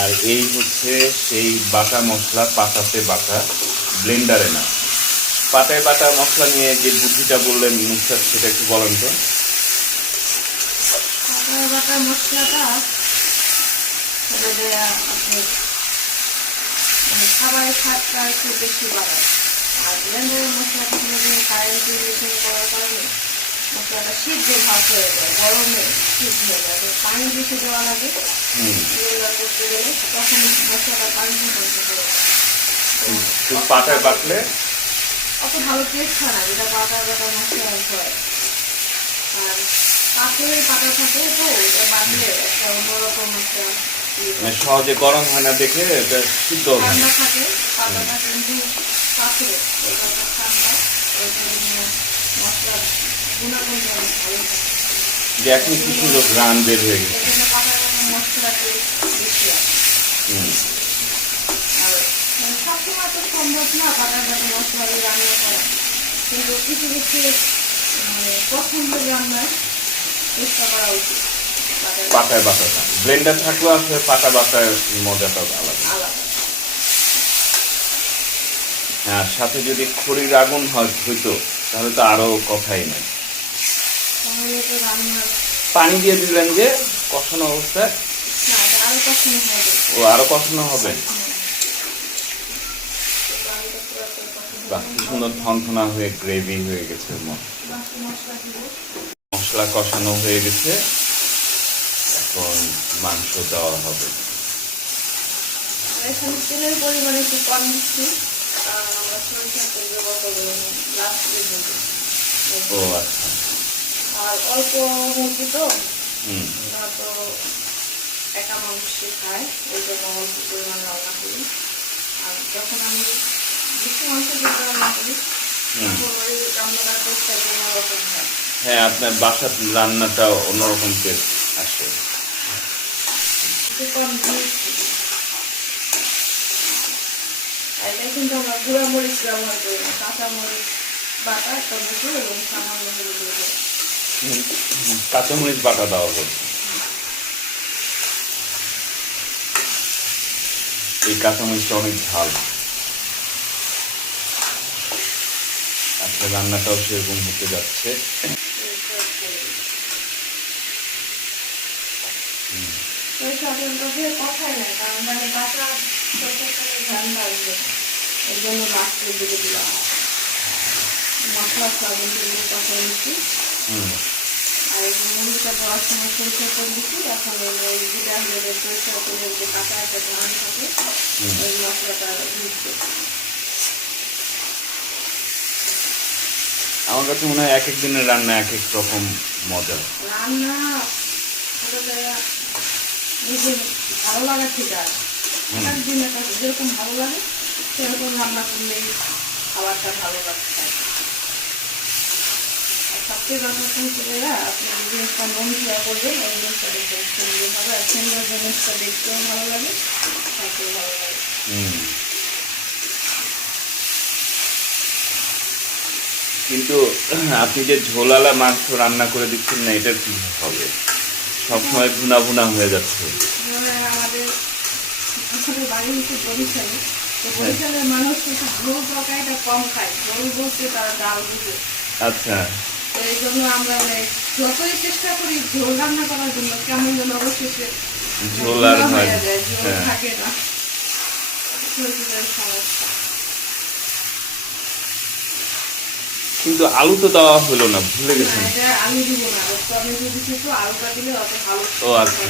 আর এই হচ্ছে সেই বাটা মশলা, পাতাতে বাটা ব্লেন্ডারে না। পাতায় বাটা মশলা নিয়ে যে বুদ্ধিটা বললেন মুখটা সেটা একটু বলেন তো। আদা বাটা মশলাটা মানে খাবারের স্বাদটা একটু বেশি বাড়ায় আর ব্লেন্ডারের মশলাটা মেশিন করার মশলাটা সিদ্ধ ভাব হয়ে যায় গরমে সিদ্ধ হয়ে যায়। পানি বেশি দেওয়া লাগে। হুম। করতে গেলে তখন মশলাটা পানি করতে হবে। তো বাটলে? অত ভালো টেস্ট হয় না যেটা পাতা বাটা মশলা হয়। আর কাঁচের পাতা থাকে তো এটা বাঁধলে একটা অন্যরকম একটা ইয়ে। মানে সহজে গরম হয় না দেখে এটা সিদ্ধ ঠান্ডা থাকে পাতাটা কিন্তু কাঁচের ঠান্ডা ওইটা যে এখন কি সুন্দর গ্রান বের হয়ে গেছে। পাতার বাটাটা ব্লেন্ডার থাকলেও আসলে পাটা বাটার মজাটা আলাদা। আর সাথে যদি খড়ির আগুন হয় হইতো তাহলে তো আরও কথাই নাই। পানি দিয়ে দিলেন যে কষানো অবস্থায়? আরও ও আরও কষানো হবে? বাহ সুন্দর থনথনা হয়ে গ্রেভি হয়ে গেছে মশলা কষানো হয়ে গেছে। এখন মাংস দেওয়া হবে। এখানে তেলের পরিমাণ একটু কম দিচ্ছি। ও আচ্ছা। আর অল্প মুরগি তো আমরা তো একা মানুষকে খায় ওই জন্য অল্প পরিমাণ রান্না করি। আর যখন আমি বেশি মাংস দিয়ে রান্না করি হ্যাঁ। আপনার বাসার রান্নাটা অন্যরকম টেস্ট আসে। এটা কিন্তু আমরা গুঁড়া মরিচ ব্যবহার করি না কাঁচা মরিচ বাটা টমেটো এবং সামান্য হলুদ কাঁচামরিচ বাটা দেওয়া হচ্ছে এই কাঁচামরিচটা অনেক ঝাল। আচ্ছা রান্নাটাও সেরকম হতে যাচ্ছে। কারণ মানে এই জন্য দেওয়া হয় মশলা সয়াবিন দিয়ে কথা হুম আর মুরগিটা দেওয়ার সময় সরিষা তেল দিচ্ছি এখন ওই হলে সরিষা তেলের যে কাঁচা একটা ধান থাকে ওই মশলাটা দিচ্ছে আমার কাছে মনে হয় এক এক দিনের রান্না এক এক রকম মজা। রান্না নিজের ভালো লাগা ঠিক আছে হুম। একদিনের কাছে যেরকম ভালো লাগে সেরকম রান্না করলেই খাবারটা ভালো লাগছে। সবচেয়ে শুনতে গেলে আপনি জিনিসটা মন খেয়া করবেন জিনিসটা সুন্দর হবে। আর সুন্দর জিনিসটা দেখতেও ভালো লাগে খাইতেও ভালো লাগে। কিন্তু আপনি যে ঝোলালা মাংস রান্না করে দিচ্ছেন না এটা কি হবে? সবসময় ভুনা ভুনা হয়ে যাচ্ছে। আমাদের আমাদের বাড়ি হচ্ছে বরিশালে তো বরিশালের মানুষ কিন্তু ঝোল তরকারিটা কম খায়। ঝোল বলতে তারা ডাল বুঝে। আচ্ছা। তো এই জন্য আমরা যতই চেষ্টা করি ঝোল রান্না করার জন্য কেমন যেন অবশেষে ঝোল আর হয়ে যায় ঝোল। থাকে না। সমস্যা। কিন্তু আলু তো দেওয়া হলো না ভুলে গেছেন? আলু দিব না দিচ্ছি তো আলুটা দিলে অত ভালো ও, আচ্ছা।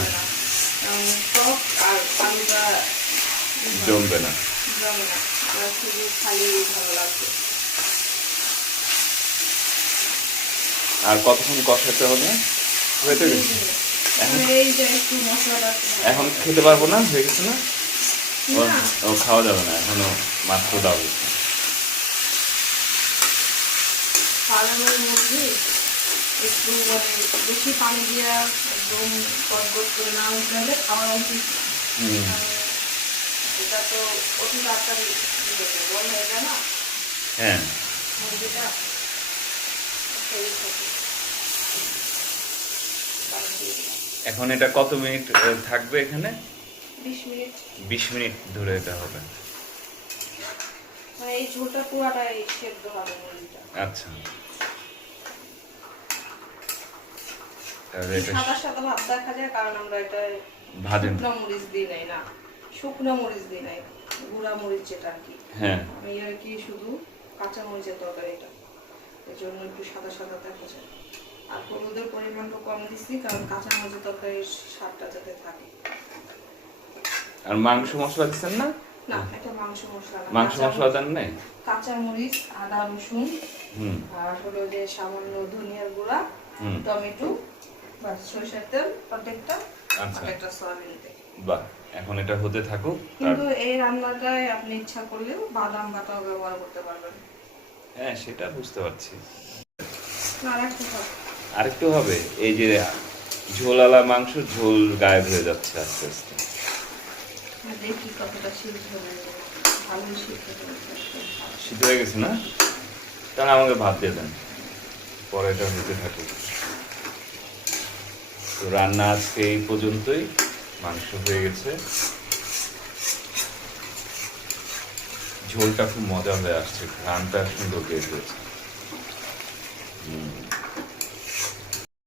টক আর আলুটা জমবে না। জমে না শুধু খালি ভালো লাগবে। আর কতক্ষণ কষাতে হবে? হয়েছে গেছে এখন এই যে একটু মশলাটা। এখন খেতে পারব না? হয়ে গেছে না? ও খাওয়া যাবে না এখনও মাত্র দাও। মধ্যে একটু মানে বেশি পানি দিয়ে একদম করে না উঠালে খাওয়া উচিত। হুম। এটা তো অতি তাড়াতাড়ি বল হয়ে যায় না? হ্যাঁ। মুরগিটা সেই থাকে পানি দিয়ে দিলাম। এখন এটা কত মিনিট থাকবে এখানে? বিশ মিনিট। ধরে এটা হবে। মানে আচ্ছা। তাহলে এটা সাদা সাদা ভাব দেখা যায় কারণ আমরা এটা ভাজেন শুকনো মরিচ দিই নাই না। শুকনো মরিচ দিই নাই গুঁড়া মরিচ যেটা আর কি। হ্যাঁ। আমি আর কি শুধু কাঁচা মরিচের তরকারি এটা এর জন্য একটু সাদা সাদা দেখা যায়। হলুদের পরিমাণটা কম দিচ্ছি কারণ কাঁচা মরিচের তরকারির স্বাদটা যাতে থাকে। আর মাংস মশলা দিচ্ছেন না? না এটা মাংস মশলা মাংস মশলা দেন নাই? কাঁচা মরিচ আদা রসুন হুম। আর হলো যে সামান্য ধনিয়ার গুঁড়া হুম। টমেটো বা সরিষার তেল অর্ধেকটা আচ্ছা। আর একটা সয়াবিন তেল। বাহ এখন এটা হতে থাকুক কিন্তু এই রান্নাটায় আপনি ইচ্ছা করলেও বাদাম বাটাও ব্যবহার করতে পারবেন। হ্যাঁ সেটা বুঝতে পারছি। না রাখতে হবে। আরেকটু হবে এই যে ঝোলালা মাংস ঝোল গায়েব হয়ে যাচ্ছে আস্তে আস্তে। দেখি কতটা সিদ্ধ হয়ে ভালো সিদ্ধ সিদ্ধ হয়ে গেছে না? তাহলে আমাকে ভাত দিয়ে দেন পরে এটা হতে থাকুক। তো রান্না আজকে এই পর্যন্তই মাংস হয়ে গেছে। ঝোলটা খুব মজা হয়ে আসছে ঘ্রানটা সুন্দর বের হয়েছে।